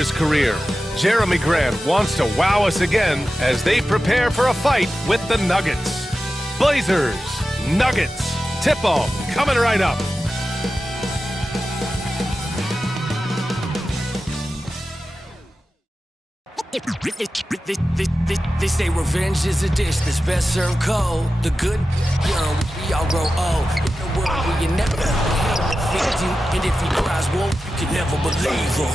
his career. Jeremy Grant wants to wow us again as they prepare for a fight with the Nuggets. Blazers, Nuggets, tip-off coming right up. They say revenge is a dish that's best served cold. The good young, we all grow old. In the world where you never fit you, and if he cries wolf, you can never believe him.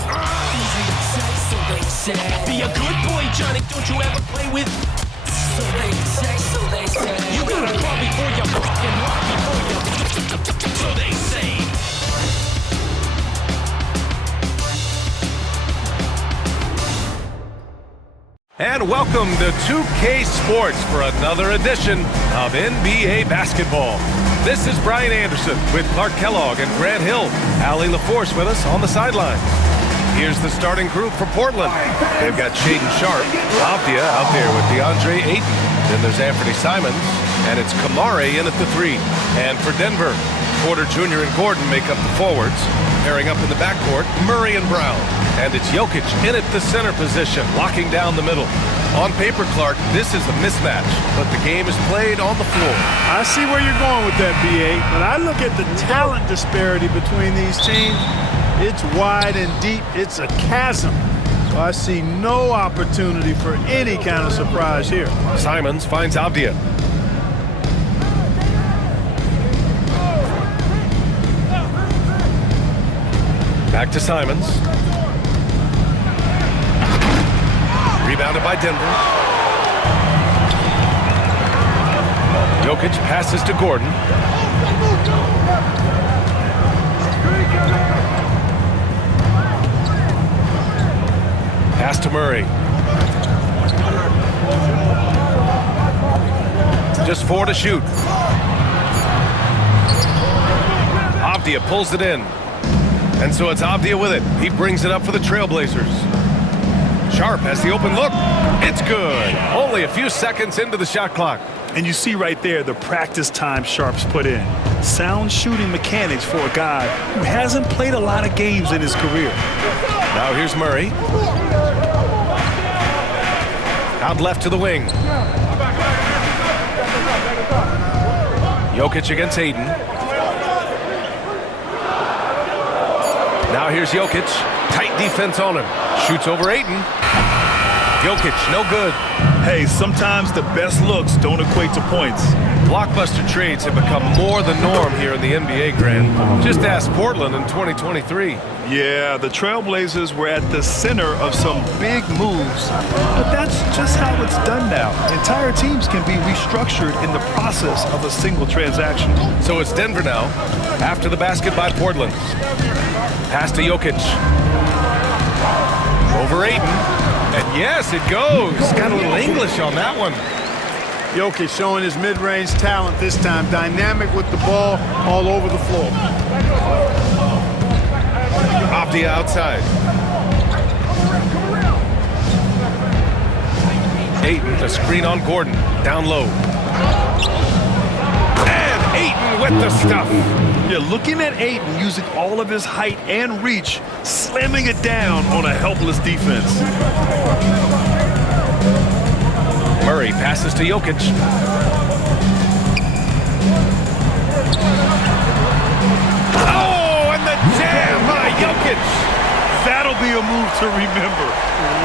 So they say, be a good boy, Johnny. Don't you ever play with? So they say, you gotta crawl before you fucking walk before you. So they say. And welcome to 2K Sports for another edition of NBA basketball. This is Brian Anderson with Clark Kellogg and Grant Hill. Allie LaForce with us on the sidelines. Here's the starting group for Portland. They've got Shaedon Sharpe, Avdia out there with DeAndre Ayton. Then there's Anthony Simons, and it's Kamari in at the 3. And for Denver, Porter Jr. and Gordon make up the forwards. Pairing up in the backcourt, Murray and Brown. And it's Jokic in at the center position, locking down the middle. On paper, Clark, this is a mismatch, but the game is played on the floor. I see where you're going with that, BA, but I look at the talent disparity between these teams. It's wide and deep. It's a chasm. So I see no opportunity for any kind of surprise here. Simons finds Avdia. Back to Simons. Rebounded by Denver. Jokic passes to Gordon. Pass to Murray. Just 4 to shoot. Avdia pulls it in. And so it's Avdia with it. He brings it up for the Trailblazers. Sharpe has the open look. It's good. Only a few seconds into the shot clock. And you see right there the practice time Sharpe's put in. Sound shooting mechanics for a guy who hasn't played a lot of games in his career. Now here's Murray. Out left to the wing. Jokic against Ayton. Now here's Jokic. Tight defense on him. Shoots over Ayton. Jokic, no good. Hey, sometimes the best looks don't equate to points. Blockbuster trades have become more the norm here in the NBA, Grant. Just ask Portland in 2023. Yeah, the Trailblazers were at the center of some big moves, but that's just how it's done now. Entire teams can be restructured in the process of a single transaction. So it's Denver now, after the basket by Portland. Pass to Jokic. Over Ayton. And yes, it goes. Got a little English on that one. Jokic showing his mid-range talent this time. Dynamic with the ball all over the floor. Avdia outside. Ayton, a screen on Gordon. Down low. And Ayton with the stuff. Yeah, looking at Ayton using all of his height and reach, slamming it down on a helpless defense. Murray passes to Jokic. Oh, and the jam by Jokic. That'll be a move to remember.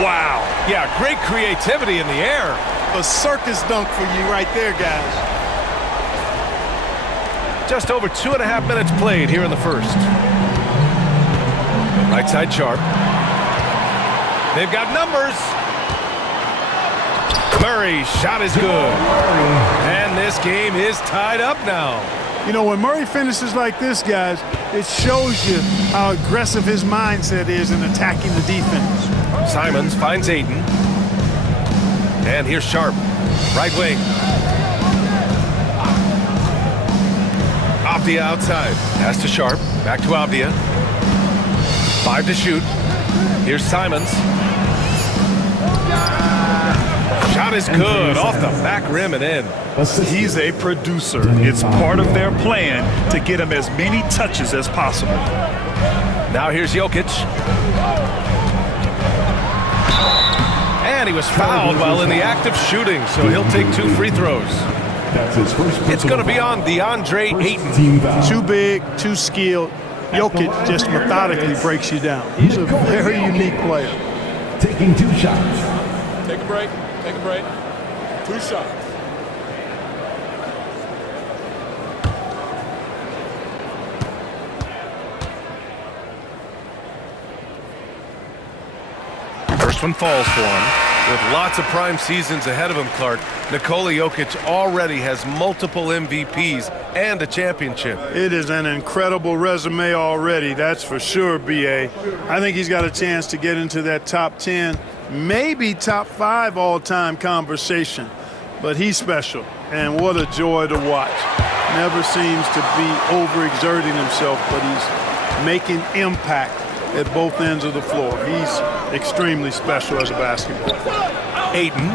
Wow. Yeah, great creativity in the air. A circus dunk for you right there, guys. Just over 2.5 minutes played here in the first. Right side Sharpe. They've got numbers. Murray's shot is good. And this game is tied up now. You know, when Murray finishes like this, guys, it shows you how aggressive his mindset is in attacking the defense. Simons finds Ayton. And here's Sharpe. Right wing. Avdia outside. Pass to Sharpe. Back to Avdia. 5 to shoot. Here's Simons. Shot is good. Off the back rim and in. He's a producer. It's part of their plan to get him as many touches as possible. Now here's Jokic. And he was fouled while in the act of shooting, so he'll take 2 free throws. That's his first. It's going to be on DeAndre Ayton. Too big, too skilled. Jokic just methodically breaks you down. He's a very unique player. Taking 2 shots. Take a break. Take a break. 2 shots. First one falls for him. With lots of prime seasons ahead of him, Clark, Nikola Jokic already has multiple MVPs and a championship. It is an incredible resume already, that's for sure, B.A. I think he's got a chance to get into that top 10, maybe top 5 all-time conversation. But he's special, and what a joy to watch. Never seems to be overexerting himself, but he's making impact at both ends of the floor. He's extremely special as a basketball player. Ayton.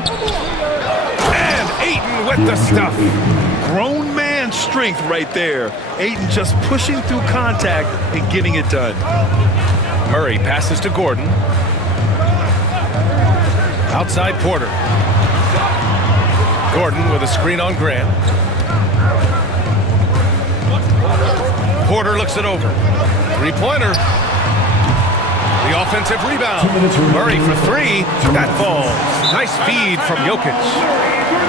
And Ayton with the stuff. Grown man strength right there. Ayton just pushing through contact and getting it done. Murray passes to Gordon. Outside Porter. Gordon with a screen on Grant. Porter looks it over. 3-pointer. The offensive rebound. Murray for 3. That falls. Nice feed from Jokic.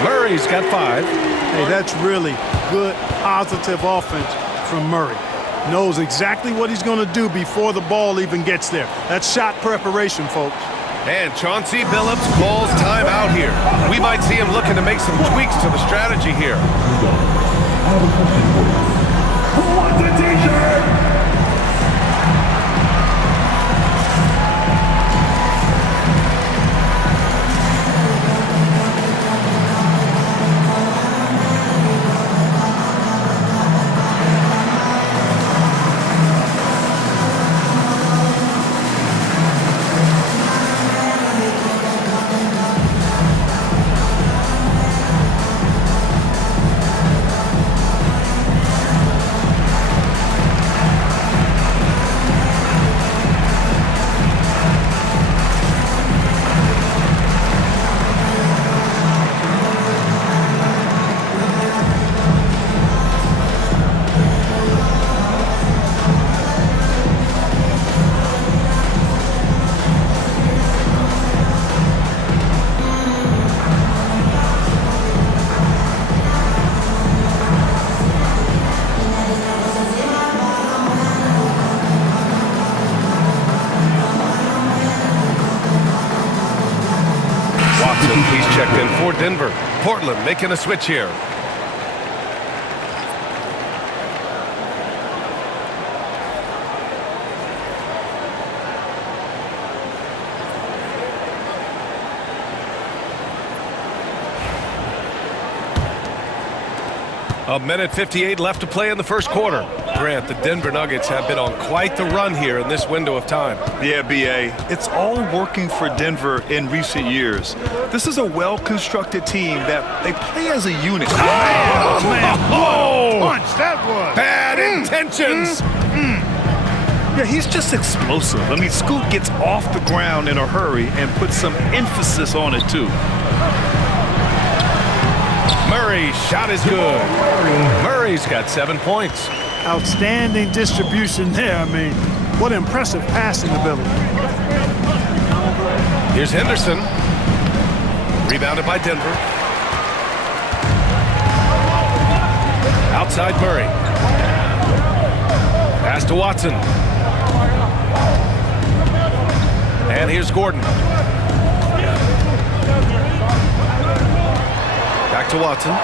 Murray's got 5. Hey, that's really good, positive offense from Murray. Knows exactly what he's going to do before the ball even gets there. That's shot preparation, folks. And Chauncey Billups calls timeout here. We might see him looking to make some tweaks to the strategy here. I have a question for you. Who wants a t-shirt? He's checked in for Denver. Portland making a switch here. A minute 58 left to play in the first quarter. Grant, the Denver Nuggets have been on quite the run here in this window of time. Yeah, B.A. It's all working for Denver in recent years. This is a well-constructed team that they play as a unit. Oh, man. Oh! Punch, that was. Bad intentions. Yeah, he's just explosive. I mean, Scoot gets off the ground in a hurry and puts some emphasis on it, too. Murray's shot is good. Murray's got 7 points. Outstanding distribution there. I mean, what impressive passing ability. Here's Henderson. Rebounded by Denver. Outside Murray. Pass to Watson. And here's Gordon. Back to Watson.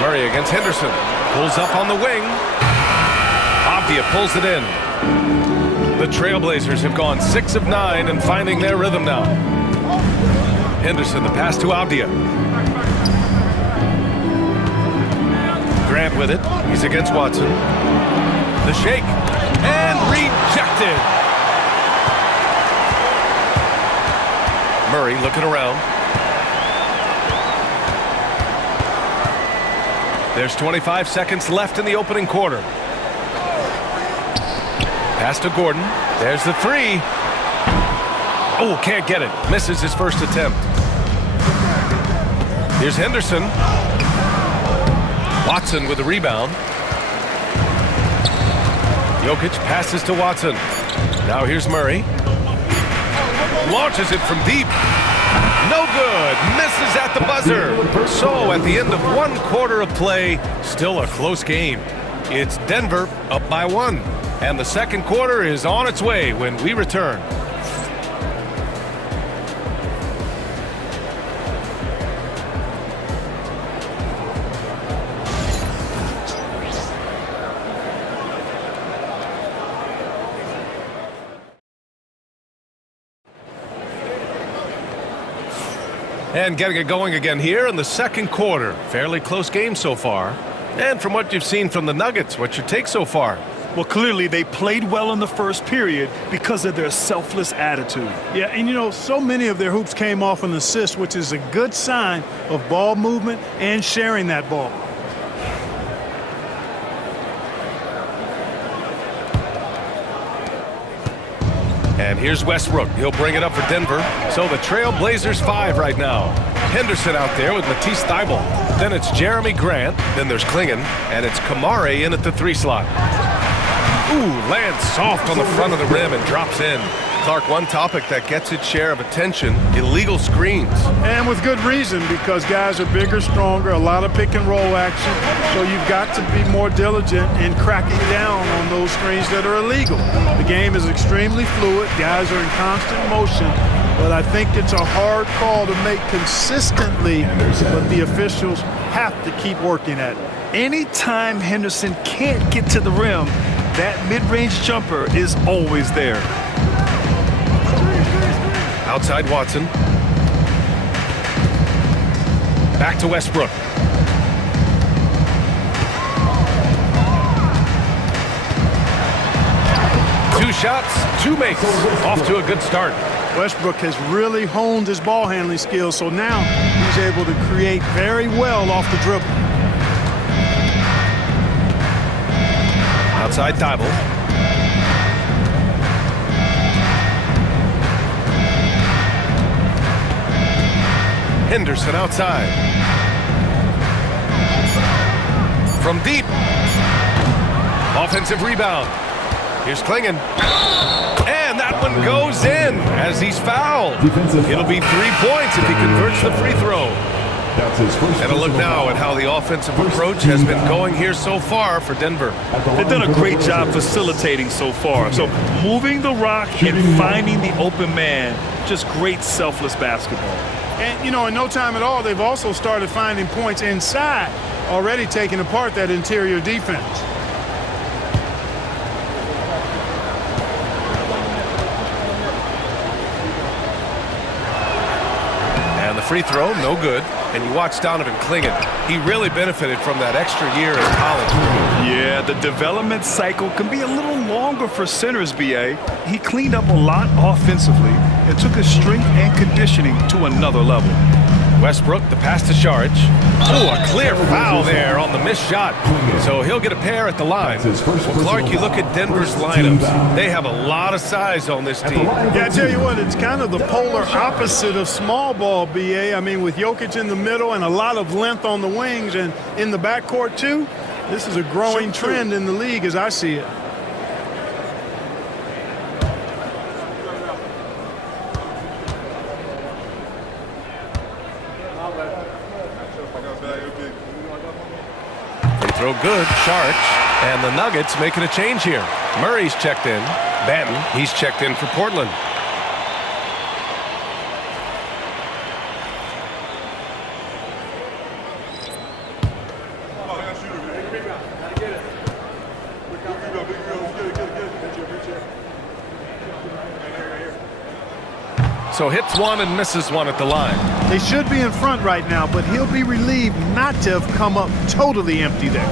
Murray against Henderson. Pulls up on the wing. Avdia pulls it in. The Trailblazers have gone 6 of 9 and finding their rhythm now. Henderson, the pass to Avdia. Grant with it. He's against Watson. The shake. And rejected. Murray looking around. There's 25 seconds left in the opening quarter. Pass to Gordon. There's the 3. Oh, can't get it. Misses his first attempt. Here's Henderson. Watson with the rebound. Jokic passes to Watson. Now here's Murray. Launches it from deep. No good. Misses at the buzzer. So at the end of 1 quarter of play, still a close game. It's Denver up by 1. And the second quarter is on its way when we return. And getting it going again here in the second quarter. Fairly close game so far. And from what you've seen from the Nuggets, what's your take so far? Well, clearly they played well in the first period because of their selfless attitude. Yeah, and you know, so many of their hoops came off an assist, which is a good sign of ball movement and sharing that ball. And here's Westbrook. He'll bring it up for Denver. So the Trail Blazers 5 right now. Henderson out there with Matisse Thybulle. Then it's Jeremy Grant. Then there's Klingon. And it's Kamare in at the 3 slot. Ooh, lands soft on the front of the rim and drops in. Clark, one topic that gets its share of attention, illegal screens. And with good reason, because guys are bigger, stronger, a lot of pick and roll action. So you've got to be more diligent in cracking down on those screens that are illegal. The game is extremely fluid. Guys are in constant motion. But I think it's a hard call to make consistently, but the officials have to keep working at it. Anytime Henderson can't get to the rim, that mid-range jumper is always there. Outside Watson. Back to Westbrook. Two shots, 2 makes. Off to a good start. Westbrook has really honed his ball handling skills, so now he's able to create very well off the dribble. Outside Thybulle. Henderson outside. From deep. Offensive rebound. Here's Klingon. And that one goes in as he's fouled. It'll be 3 points if he converts the free throw. That's his first. And a look now at how the offensive approach has been going here so far for Denver. They've done a great job facilitating so far. So moving the rock and finding the open man, just great selfless basketball. And, you know, in no time at all, they've also started finding points inside, already taking apart that interior defense. And the free throw, no good. And you watch Donovan Klingon. He really benefited from that extra year in college. Yeah, the development cycle can be a little longer for centers, B.A. He cleaned up a lot offensively and took his strength and conditioning to another level. Westbrook, the pass to Sharge. Oh, a clear foul there on the missed shot. So he'll get a pair at the line. Well, Clark, you look at Denver's lineups. They have a lot of size on this team. Yeah, I tell you what, it's kind of the polar opposite of small ball, B.A. I mean, with Jokic in the middle and a lot of length on the wings and in the backcourt, too, this is a growing trend in the league as I see it. Throw good, Sharge, and the Nuggets making a change here. Murray's checked in. Banton, he's checked in for Portland. So hits one and misses one at the line. They should be in front right now, but he'll be relieved not to have come up totally empty there.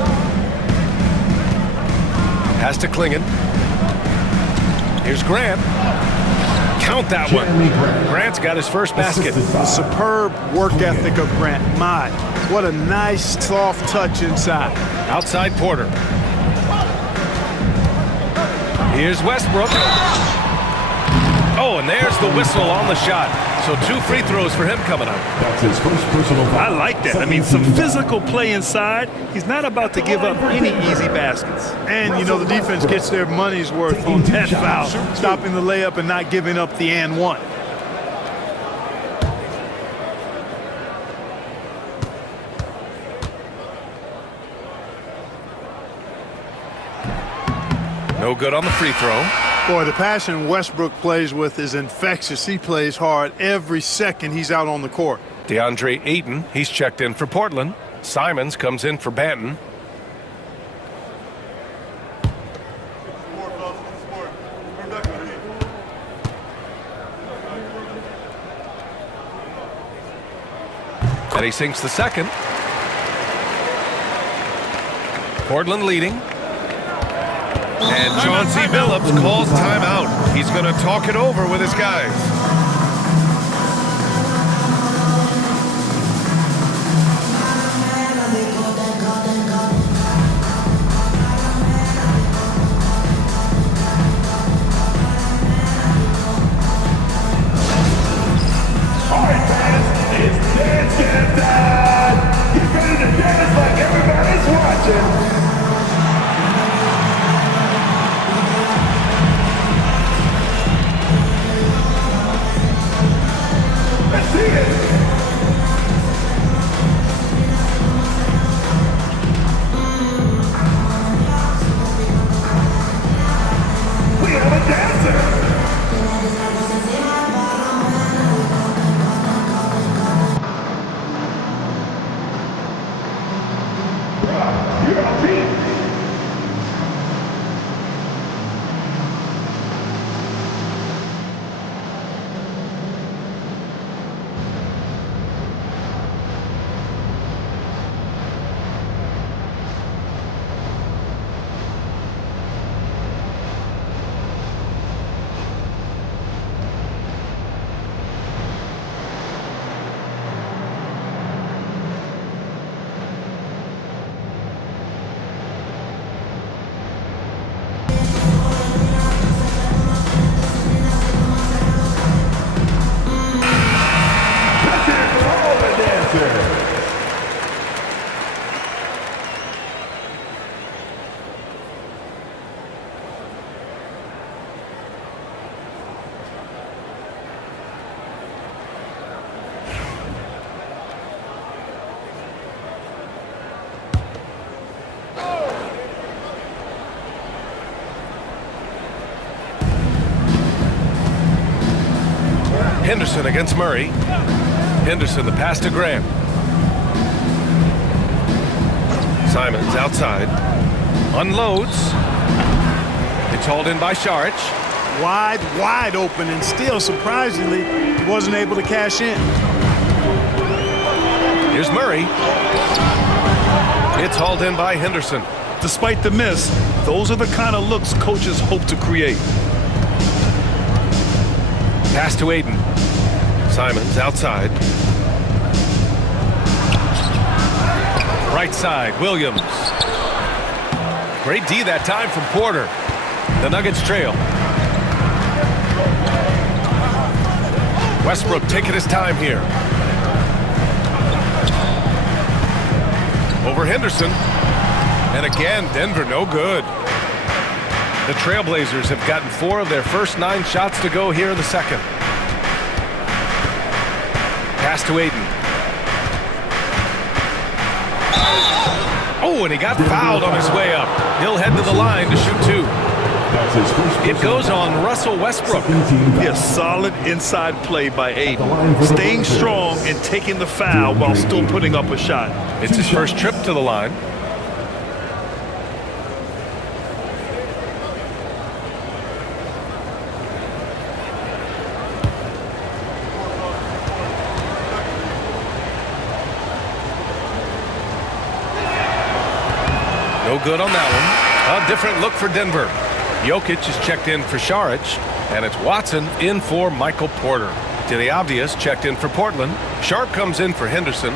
Has to Klingon. Here's Grant. Count that one. Grant's got his first basket. The superb work ethic of Grant. My, what a nice soft touch inside. Outside Porter. Here's Westbrook. Oh, and there's the whistle on the shot. So 2 free throws for him coming up. That's his first personal foul. I like that. I mean, some physical play inside. He's not about to give up any easy baskets. And, you know, the defense gets their money's worth on that foul, stopping the layup and not giving up the and one. No good on the free throw. Boy, the passion Westbrook plays with is infectious. He plays hard every second he's out on the court. DeAndre Ayton, he's checked in for Portland. Simons comes in for Banton. And he sinks the second. Portland leading. And Chauncey Billups calls timeout. He's going to talk it over with his guys. All right, fans, it's Dance Camp time. Get ready to dance like everybody's watching. Let's see it. We have a dancer. You're a beat. Let's hear it for all the dancers. Henderson against Murray. Henderson, the pass to Grant. Simons outside. Unloads. It's hauled in by Saric. Wide open, and still, surprisingly, he wasn't able to cash in. Here's Murray. It's hauled in by Henderson. Despite the miss, those are the kind of looks coaches hope to create. Pass to Ayton. Simons outside. Right side, Williams. Great D that time from Porter. The Nuggets trail. Westbrook taking his time here. Over Henderson. And again, Denver no good. The Trailblazers have gotten 4 of their first 9 shots to go here in the second. Pass to Ayton. Oh, and he got fouled on his way up. He'll head to the line to shoot 2. That's his first It goes on Russell Westbrook. A solid inside play by Ayton. Staying strong and taking the foul while still putting up a shot. It's his first trip to the line. No good on that one. A different look for Denver. Jokic is checked in for Saric, and it's Watson in for Michael Porter. Diliavdias checked in for Portland. Sharp comes in for Henderson.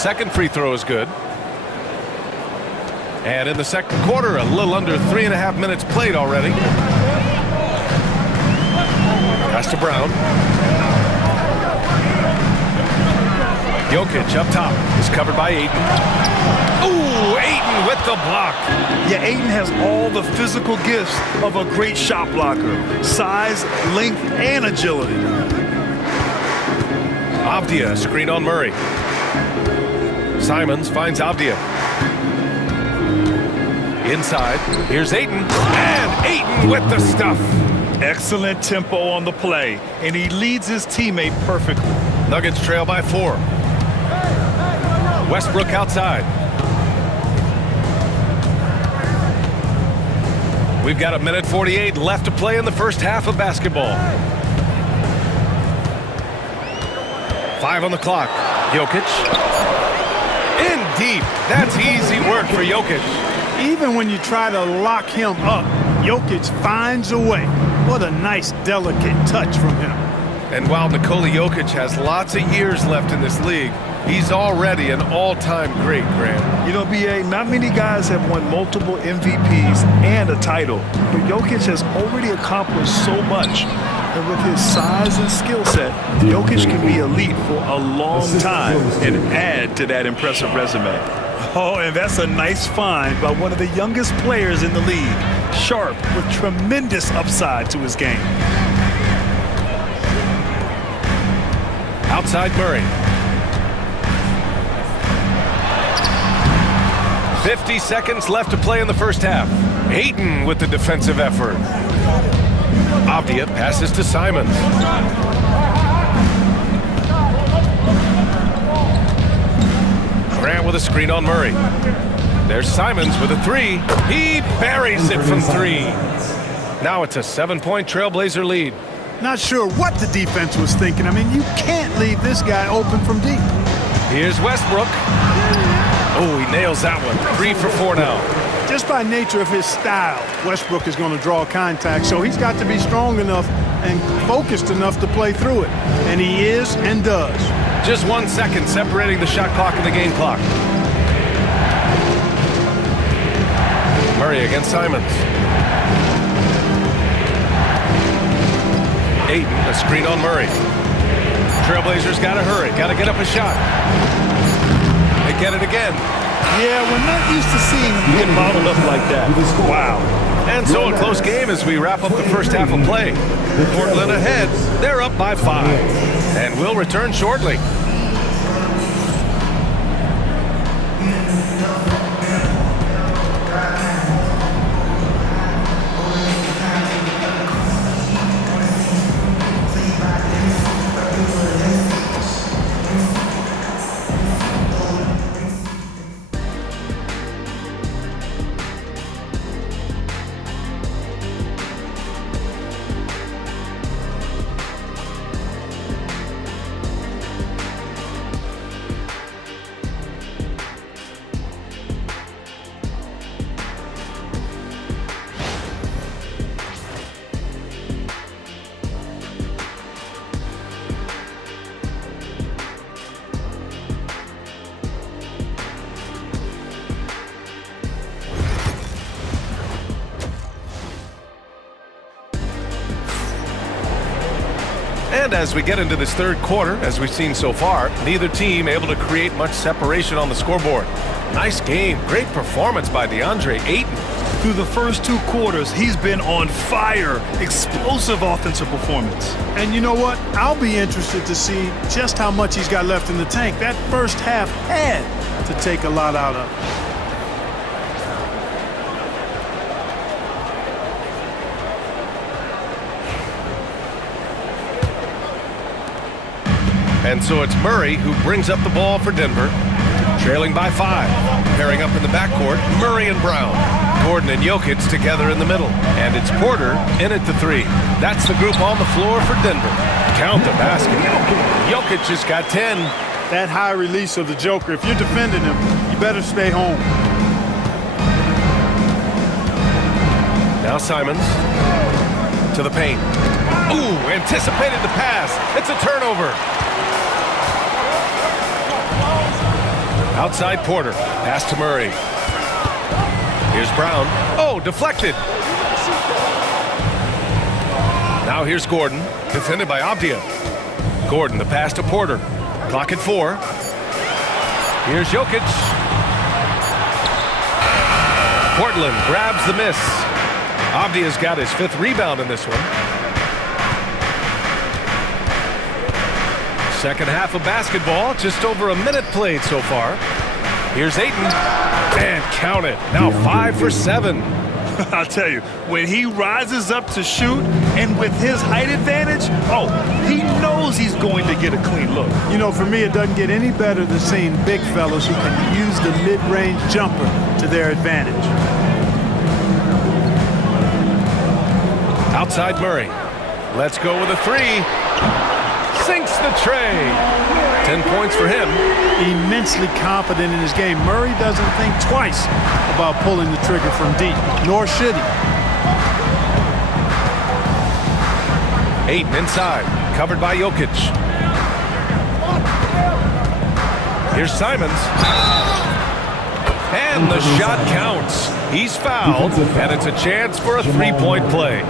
second free throw is good. And in the second quarter, a little under 3.5 minutes played already. Pass to Brown. Jokic up top is covered by Ayton. Ooh, Ayton with the block. Yeah, Ayton has all the physical gifts of a great shot blocker. Size, length, and agility. Avdia screen on Murray. Simons finds Avdia. Inside, here's Ayton. And Ayton with the stuff. Excellent tempo on the play, and he leads his teammate perfectly. Nuggets trail by 4. Westbrook outside. We've got 1:48 left to play in the first half of basketball. 5 on the clock. Jokic. In deep. That's easy work for Jokic. Even when you try to lock him up, Jokic finds a way. What a nice, delicate touch from him. And while Nikola Jokic has lots of years left in this league, he's already an all-time great, Grant. You know, BA, not many guys have won multiple MVPs and a title, but Jokic has already accomplished so much. And with his size and skill set, Jokic can be elite for a long time and add to that impressive resume. Oh, and that's a nice find by one of the youngest players in the league. Sharp with tremendous upside to his game. Outside Murray. 50 seconds left to play in the first half. Ayton with the defensive effort. Avdia passes to Simons. Grant with a screen on Murray. There's Simons with a 3. He buries it from 3. Now it's a 7-point Trailblazer lead. Not sure what the defense was thinking. I mean, you can't leave this guy open from deep. Here's Westbrook. Oh, he nails that one. 3 for 4 now. Just by nature of his style, Westbrook is going to draw contact, so he's got to be strong enough and focused enough to play through it. And he is and does. Just 1 second separating the shot clock and the game clock. Murray against Simons. Ayton, a screen on Murray. Trailblazers got to hurry, got to get up a shot. They get it again. Yeah, we're not used to seeing him get bottled up like that. Wow. And so a close game as we wrap up the first half of play. Portland ahead. They're up by 5. And we'll return shortly. And as we get into this third quarter, as we've seen so far, neither team able to create much separation on the scoreboard. Nice game. Great performance by DeAndre Ayton. Through the first 2 quarters, he's been on fire. Explosive offensive performance. And you know what? I'll be interested to see just how much he's got left in the tank. That first half had to take a lot out of it. And so it's Murray who brings up the ball for Denver, trailing by 5. Pairing up in the backcourt, Murray and Brown. Gordon and Jokic together in the middle. And it's Porter in at the 3. That's the group on the floor for Denver. Count the basket. Jokic has got 10. That high release of the Joker, if you're defending him, you better stay home. Now Simons to the paint. Ooh, anticipated the pass. It's a turnover. Outside Porter. Pass to Murray. Here's Brown. Oh, deflected. Now here's Gordon. Defended by Abdia. Gordon, the pass to Porter. Clock at 4. Here's Jokic. Portland grabs the miss. Abdia's got his 5th rebound in this one. Second half of basketball, just over a minute played so far. Here's Ayton, and count it. Now 5 for 7. I'll tell you, when he rises up to shoot, and with his height advantage, oh, he knows he's going to get a clean look. You know, for me, it doesn't get any better than seeing big fellas who can use the mid-range jumper to their advantage. Outside Murray. Let's go with a 3. Sinks the tray. 10 points for him. Immensely confident in his game. Murray doesn't think twice about pulling the trigger from deep, nor should he. Ayton inside, covered by Jokic. Here's Simons. And the shot counts. He's fouled, and it's a chance for a 3-point play.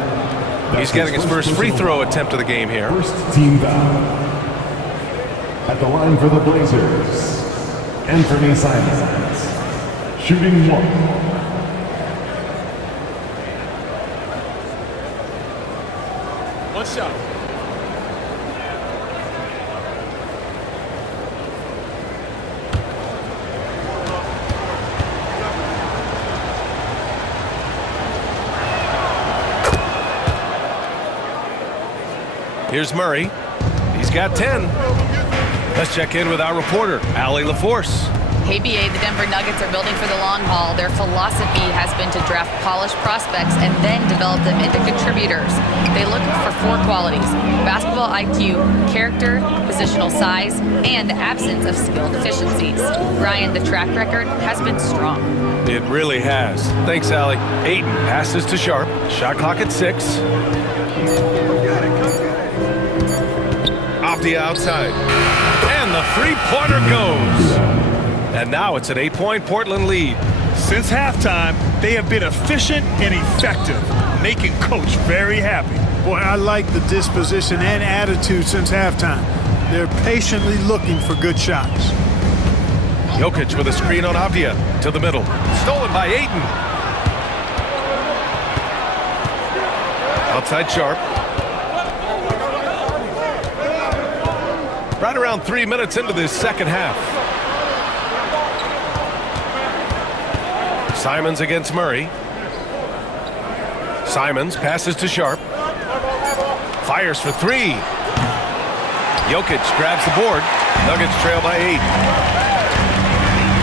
He's getting his first free throw attempt of the game here. First team foul. At the line for the Blazers, Anthony Simons, shooting 1. One shot. Here's Murray. He's got 10. Let's check in with our reporter, Allie LaForce. Hey, BA, the Denver Nuggets are building for the long haul. Their philosophy has been to draft polished prospects and then develop them into contributors. They look for 4 qualities: basketball IQ, character, positional size, and absence of skill deficiencies. Brian, the track record has been strong. It really has. Thanks, Allie. Ayton passes to Sharp. Shot clock at 6. Abdia outside. And the 3-pointer goes. And now it's an 8-point Portland lead. Since halftime, they have been efficient and effective, making Coach very happy. Boy, I like the disposition and attitude since halftime. They're patiently looking for good shots. Jokic with a screen on Abdia to the middle. Stolen by Ayton. Outside Sharp. Right around 3 minutes into this second half. Simons against Murray. Simons passes to Sharp. Fires for 3. Jokic grabs the board. Nuggets trail by 8.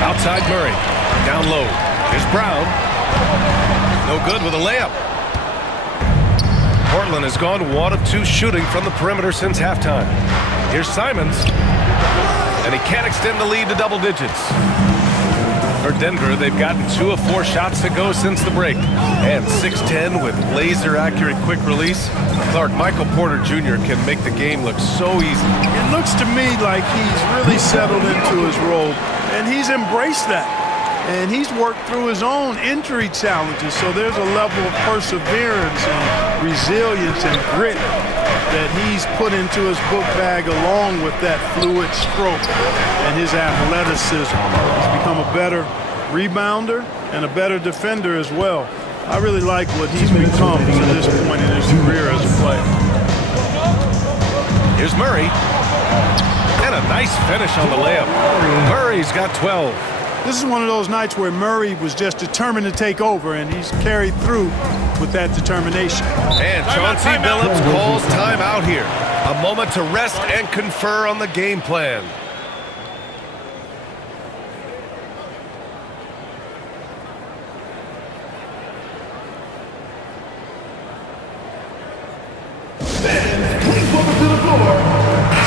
Outside Murray. Down low. Here's Brown. No good with a layup. Portland has gone 1 of 2 shooting from the perimeter since halftime. Here's Simons. And he can't extend the lead to double digits. For Denver, they've gotten 2 of 4 shots to go since the break. And 6'10" with laser-accurate quick release. Clark, Michael Porter Jr. can make the game look so easy. It looks to me like he's really settled into his role, and he's embraced that. And he's worked through his own injury challenges, so there's a level of perseverance and resilience and grit that he's put into his book bag along with that fluid stroke and his athleticism. He's become a better rebounder and a better defender as well. I really like what he's become to this point in his career as a player. Here's Murray. And a nice finish on the layup. Murray's got 12. This is one of those nights where Murray was just determined to take over, and he's carried through with that determination. And Chauncey Billups calls timeout here. A moment to rest and confer on the game plan.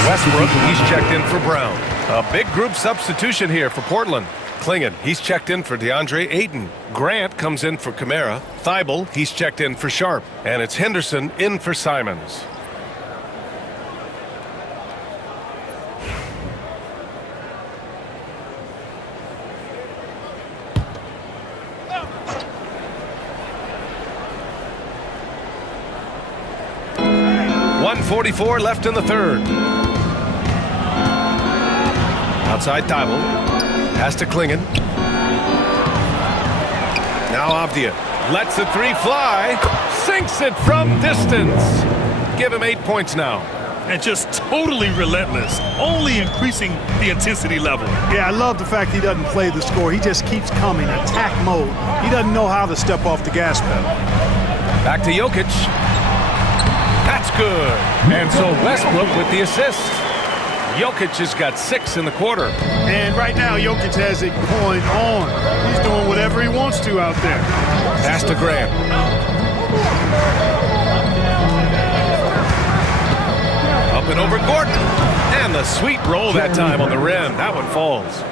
Westbrook, he's checked in for Brown. A big group substitution here for Portland. Klingon, he's checked in for DeAndre Ayton. Grant comes in for Kamara. Thibault, he's checked in for Sharp. And it's Henderson in for Simons. 1:44 left in the third. Outside Thibault. Pass to Klingen. Now Avdia lets the three fly. Sinks it from distance. Give him 8 points now. And just totally relentless, only increasing the intensity level. Yeah, I love the fact he doesn't play the score. He just keeps coming, attack mode. He doesn't know how to step off the gas pedal. Back to Jokic. That's good. And so Westbrook with the assist. Jokic has got 6 in the quarter. And right now, Jokic has it going on. He's doing whatever he wants to out there. Pass to Grant. Up and over Gordon. And the sweet roll that time on the rim. That one falls.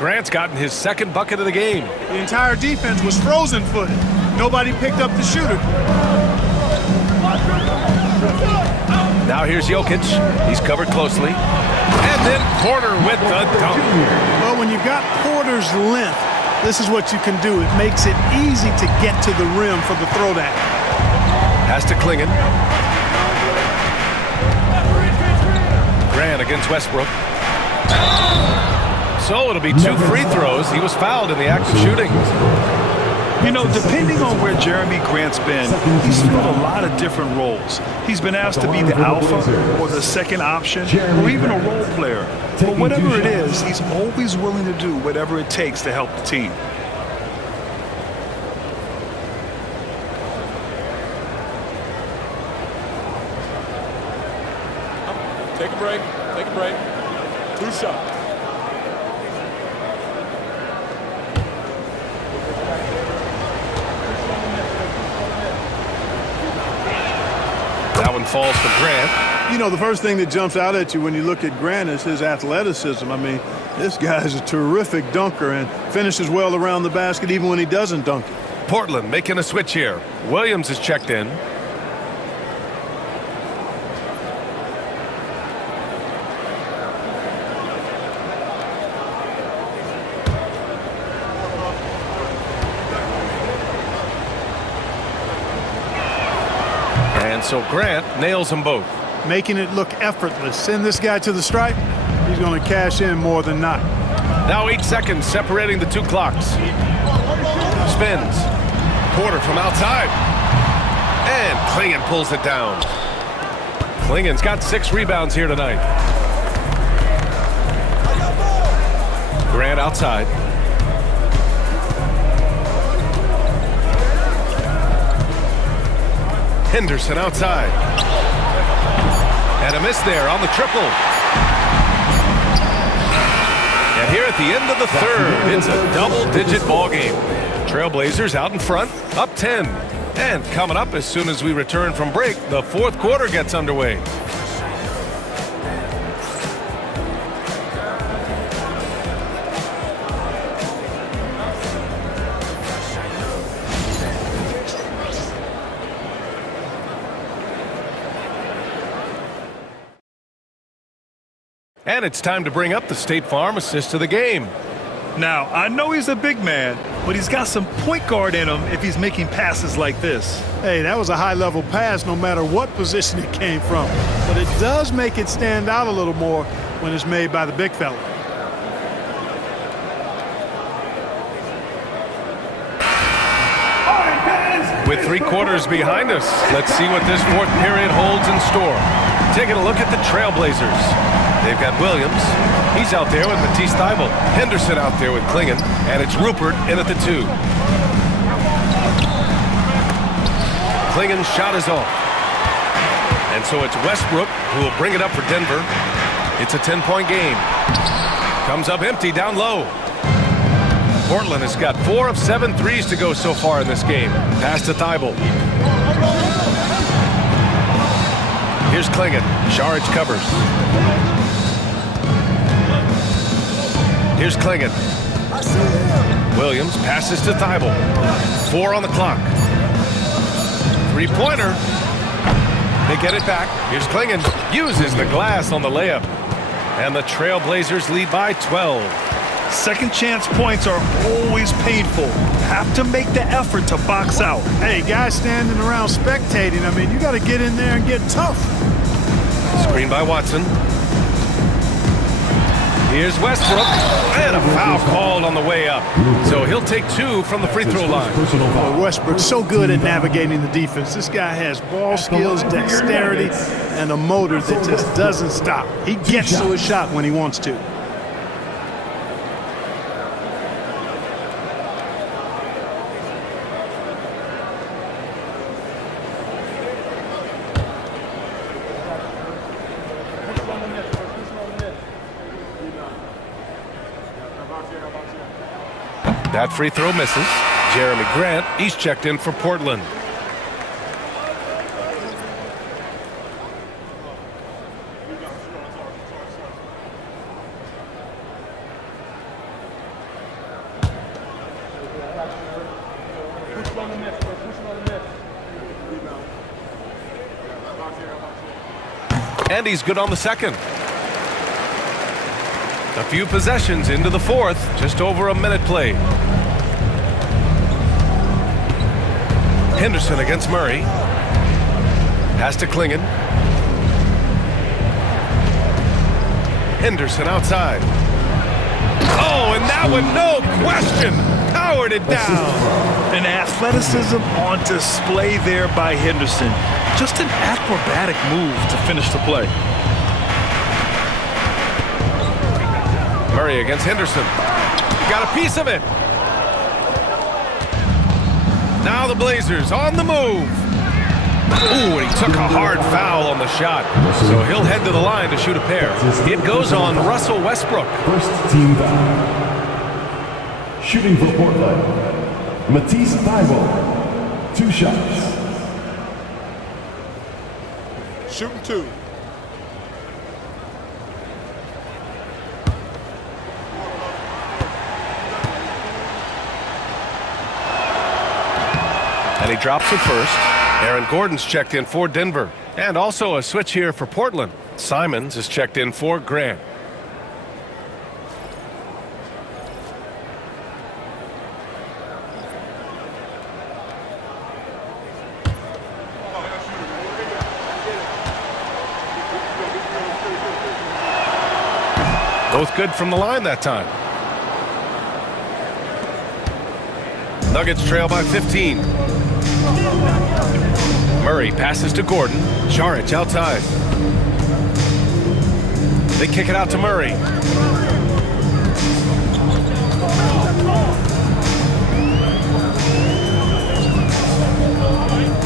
Grant's gotten his second bucket of the game. The entire defense was frozen-footed. Nobody picked up the shooter. Now here's Jokic. He's covered closely. And then Porter with the dunk. Well, when you've got Porter's length, this is what you can do. It makes it easy to get to the rim for the throwdown. Pass to Klingen. Grant against Westbrook. So it'll be 2 free throws. He was fouled in the act of shooting. You know, depending on where Jeremy Grant's been, he's filled a lot of different roles. He's been asked to be the alpha or the second option or even a role player. But whatever it is, he's always willing to do whatever it takes to help the team. Take a break. Take a break. 2 shots. That one falls to Grant. You know, the first thing that jumps out at you when you look at Grant is his athleticism. I mean, this guy is a terrific dunker and finishes well around the basket even when he doesn't dunk it. Portland making a switch here. Williams is checked in. And so Grant nails them both. Making it look effortless. Send this guy to the stripe, he's going to cash in more than not. Now 8 seconds separating the 2 clocks. Spins. Porter from outside. And Klingen pulls it down. Klingen's got 6 rebounds here tonight. Grant outside. Henderson outside. And a miss there on the triple. And here at the end of the third, it's a double-digit ball game. Trailblazers out in front, up 10. And coming up as soon as we return from break, the 4th quarter gets underway. And it's time to bring up the State Farm assist of the game. Now, I know he's a big man, but he's got some point guard in him if he's making passes like this. Hey, that was a high-level pass no matter what position it came from. But it does make it stand out a little more when it's made by the big fella. With 3 quarters behind us, let's see what this 4th period holds in store. Taking a look at the Trailblazers. They've got Williams. He's out there with Matisse Thybulle. Henderson out there with Klingen. And it's Rupert in at the 2. Klingen's shot is off. And so it's Westbrook who will bring it up for Denver. It's a 10-point game. Comes up empty down low. Portland has got 4 of 7 threes to go so far in this game. Pass to Thybulle. Here's Klingen. Saric covers. Here's Klingen. Williams passes to Thybulle. 4 on the clock. 3-pointer. They get it back. Here's Klingen. Uses the glass on the layup. And the Trailblazers lead by 12. Second chance points are always painful. Have to make the effort to box out. Hey, guys standing around spectating, I mean, you got to get in there and get tough. Screen by Watson. Here's Westbrook, and a foul called on the way up. So he'll take 2 from the free throw line. Well, Westbrook's so good at navigating the defense. This guy has ball skills, dexterity, and a motor that just doesn't stop. He gets to his shot when he wants to. That free throw misses. Jeremy Grant, he's checked in for Portland. And he's good on the second. A few possessions into the fourth, just over a minute played. Henderson against Murray. Pass to Klingon. Henderson outside. Oh, and that one, no question, powered it down. An athleticism on display there by Henderson. Just an acrobatic move to finish the play. Murray against Henderson. Got a piece of it. Now the Blazers on the move. Ooh, and he took a hard foul on the shot. So he'll head to the line to shoot a pair. It goes on Russell Westbrook. First team foul. Shooting for Portland, Matisse Thybulle. 2 shots. Shooting 2. And he drops it first. Aaron Gordon's checked in for Denver. And also a switch here for Portland. Simons is checked in for Grant. Both good from the line that time. Nuggets trail by 15. Murray passes to Gordon. Saric outside. They kick it out to Murray.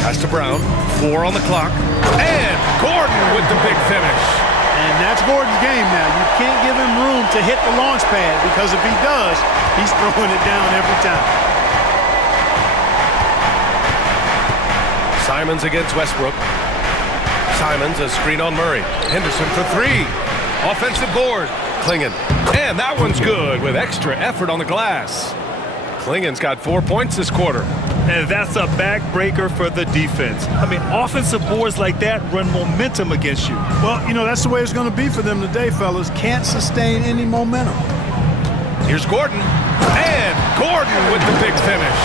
Pass to Brown. 4 on the clock. And Gordon with the big finish. And that's Gordon's game now. You can't give him room to hit the launch pad because if he does, he's throwing it down every time. Simons against Westbrook. Simons a screen on Murray. Henderson for 3. Offensive board. Klingon. And that one's good with extra effort on the glass. Klingon's got 4 points this quarter. And that's a backbreaker for the defense. I mean, offensive boards like that run momentum against you. Well, you know, that's the way it's going to be for them today, fellas. Can't sustain any momentum. Here's Gordon. And Gordon with the big finish.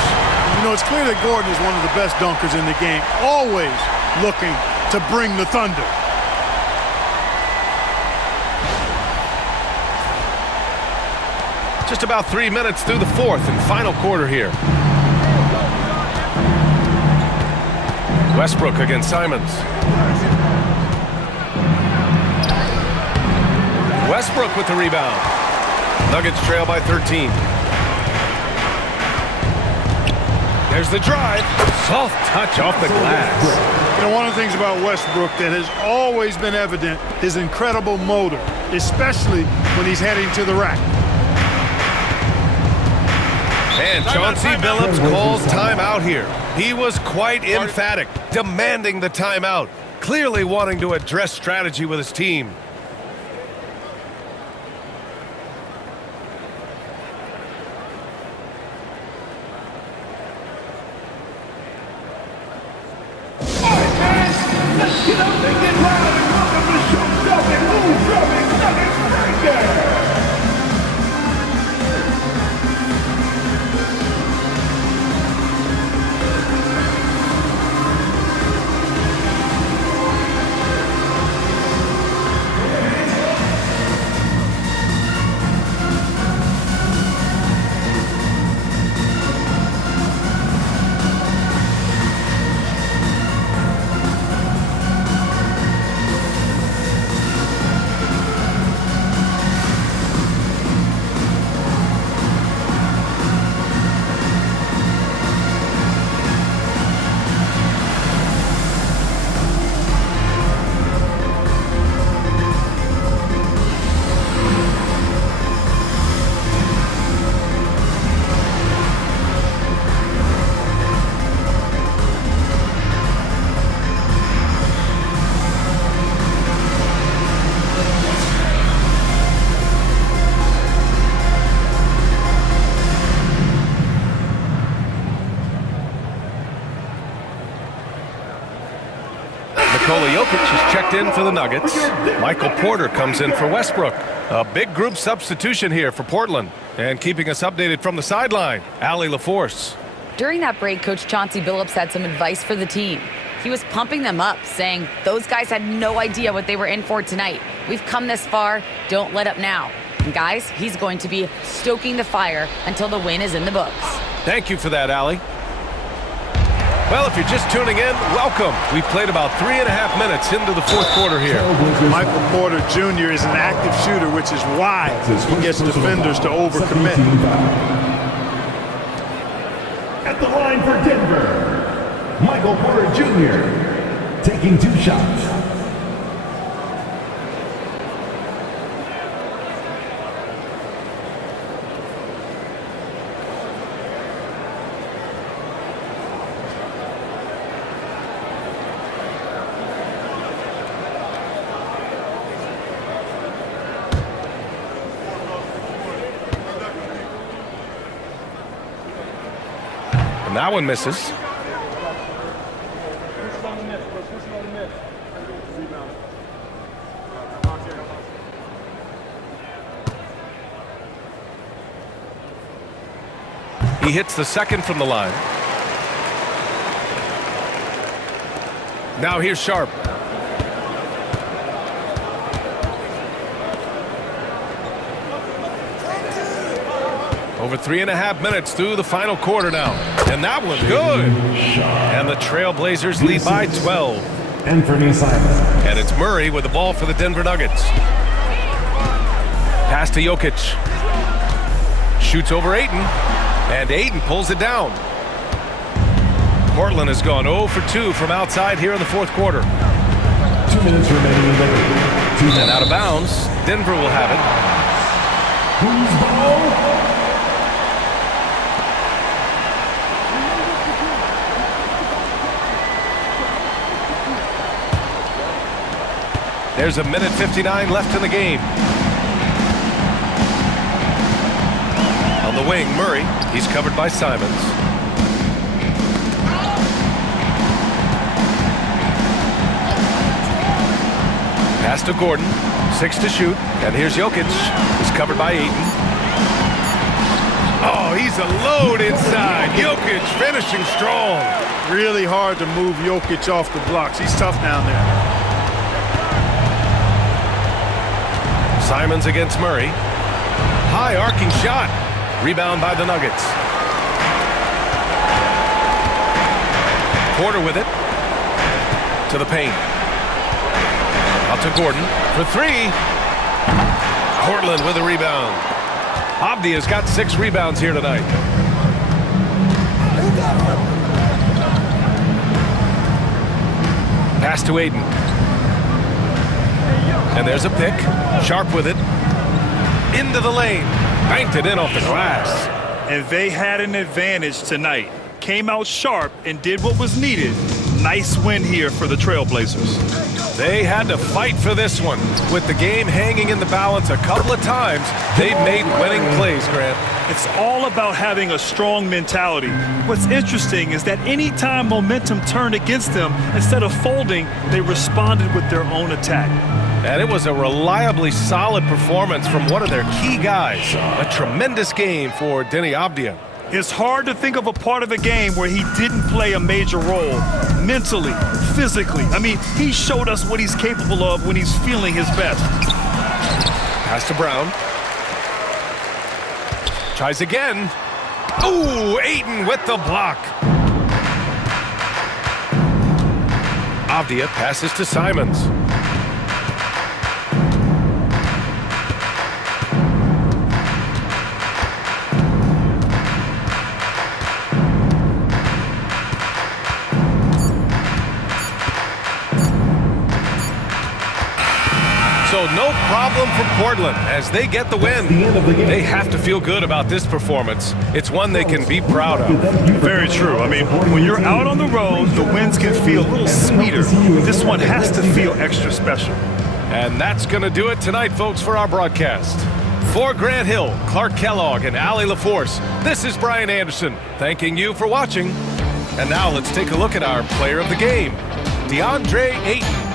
You know, it's clear that Gordon is one of the best dunkers in the game, always looking to bring the thunder. Just about 3 minutes through the fourth and final quarter here. Westbrook against Simons. Westbrook with the rebound. Nuggets trail by 13. There's the drive. Soft touch off the glass. You know, one of the things about Westbrook that has always been evident, his incredible motor, especially when he's heading to the rack. And Chauncey Billups calls timeout here. He was quite emphatic, demanding the timeout, clearly wanting to address strategy with his team. Let's get up and get loud and welcome to show-stopping, move-dropping Nuggets breakdown. Nikola Jokic is checked in for the Nuggets. Michael Porter comes in for Westbrook. A big group substitution here for Portland. And keeping us updated from the sideline, Allie LaForce. During that break, Coach Chauncey Billups had some advice for the team. He was pumping them up, saying those guys had no idea what they were in for tonight. We've come this far, don't let up now. And guys, he's going to be stoking the fire until the win is in the books. Thank you for that, Allie. Well, if you're just tuning in, welcome. We've played about 3.5 minutes into the fourth quarter here. Michael Porter Jr. is an active shooter, which is why he gets defenders to overcommit. At the line for Denver, Michael Porter Jr. taking 2 shots. And that one misses. He hits the second from the line. Now here's Sharp. Over 3.5 minutes through the final quarter now. And that one's good. And the Trailblazers lead by 12. Anthony Simons. And it's Murray with the ball for the Denver Nuggets. Pass to Jokic. Shoots over Ayton. And Ayton pulls it down. Portland has gone 0 for 2 from outside here in the fourth quarter. 2 minutes remaining in the game. And out of bounds, Denver will have it. Who's ball? There's 1:59 left in the game. On the wing, Murray. He's covered by Simons. Pass to Gordon. 6 to shoot. And here's Jokic. He's covered by Ayton. Oh, he's a load inside. Jokic finishing strong. Really hard to move Jokic off the blocks. He's tough down there. Simons against Murray. High arcing shot. Rebound by the Nuggets. Porter with it. To the paint. Out to Gordon for 3. Portland with a rebound. Avdia's got 6 rebounds here tonight. Pass to Ayton. And there's a pick. Sharp with it. Into the lane. Banked it in off the glass. And they had an advantage tonight. Came out sharp and did what was needed. Nice win here for the Trailblazers. They had to fight for this one. With the game hanging in the balance a couple of times, they've made winning plays, Grant. It's all about having a strong mentality. What's interesting is that anytime momentum turned against them, instead of folding, they responded with their own attack. And it was a reliably solid performance from one of their key guys. A tremendous game for Denny Avdia. It's hard to think of a part of a game where he didn't play a major role. Mentally, physically. I mean, he showed us what he's capable of when he's feeling his best. Pass to Brown. Tries again. Ooh, Ayton with the block. Avdia passes to Simons. So no problem for Portland as they get the win. They have to feel good about this performance. It's one they can be proud of. Very true. I mean, when you're out on the road, the wins can feel a little sweeter. This one has to feel extra special. And that's going to do it tonight, folks, for our broadcast. For Grant Hill, Clark Kellogg, and Allie LaForce, this is Brian Anderson, thanking you for watching. And now let's take a look at our player of the game. DeAndre Ayton.